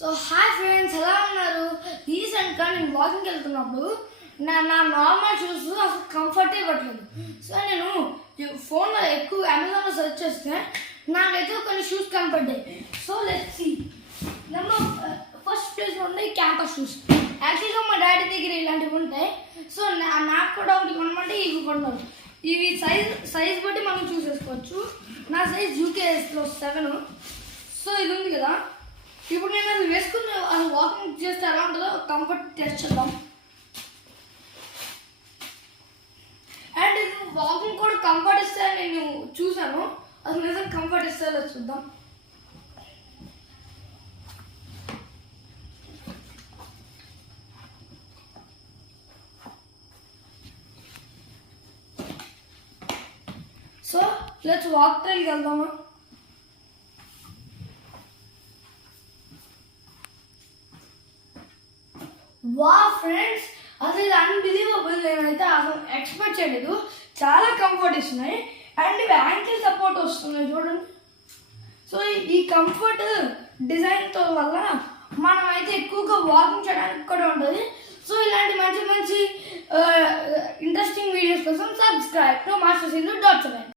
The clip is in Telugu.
సో హాయ్ ఫ్రెండ్స్, ఎలా ఉన్నారు? రీసెంట్గా నేను వాకింగ్కి వెళ్తున్నప్పుడు నా నార్మల్ షూస్ అసలు కంఫర్టే ఇవ్వట్లేదు. సో నేను ఫోన్లో ఎక్కువ అమెజాన్లో సెర్చ్ చేస్తే నాకైతే కొన్ని షూస్ కనపడ్డాయి. So let's see. Number first ప్లేస్లో ఉన్నాయి క్యాంపస్ షూస్. యాక్చువల్గా మా డాడీ దగ్గర ఇలాంటివి ఉంటాయి. సో నాకు కూడా ఒకటి కొనమంటే ఇవి కొన్నారు. ఇవి సైజ్ బట్టి మనం చూసేసుకోవచ్చు. నా సైజ్ యూకేఎస్లో 7. సో ఇది ఉంది కదా, ఇప్పుడు నేను అది వేసుకుని అది వాకింగ్ చేస్తే ఎలా ఉంటుందో కంఫర్ట్ టెస్ట్ చేద్దాం. అండ్ ఇది వాకింగ్ కూడా కంఫర్ట్ ఇస్తే నేను చూసాను, అది నిజంగా కంఫర్ట్ ఇస్తే చూద్దాం. సో లెట్స్ వాక్ ట్రైల్కి వెళ్దామా. వా ఫ్రెండ్స్, అసలు ఇది అన్బిలీవబుల్. నేనైతే అసలు ఎక్స్పెక్ట్ చేయలేదు. చాలా కంఫర్ట్ ఇస్తున్నాయి అండ్ ఇవి యాంకిల్ సపోర్ట్ వస్తున్నాయి చూడండి. సో ఈ కంఫర్ట్ డిజైన్తో వల్ల మనం అయితే ఎక్కువగా వాకింగ్ చేయడానికి కూడా ఉంటుంది. సో ఇలాంటి మంచి మంచి ఇంట్రెస్టింగ్ వీడియోస్ కోసం సబ్స్క్రైబ్ టు మాస్టర్ సింధు.7.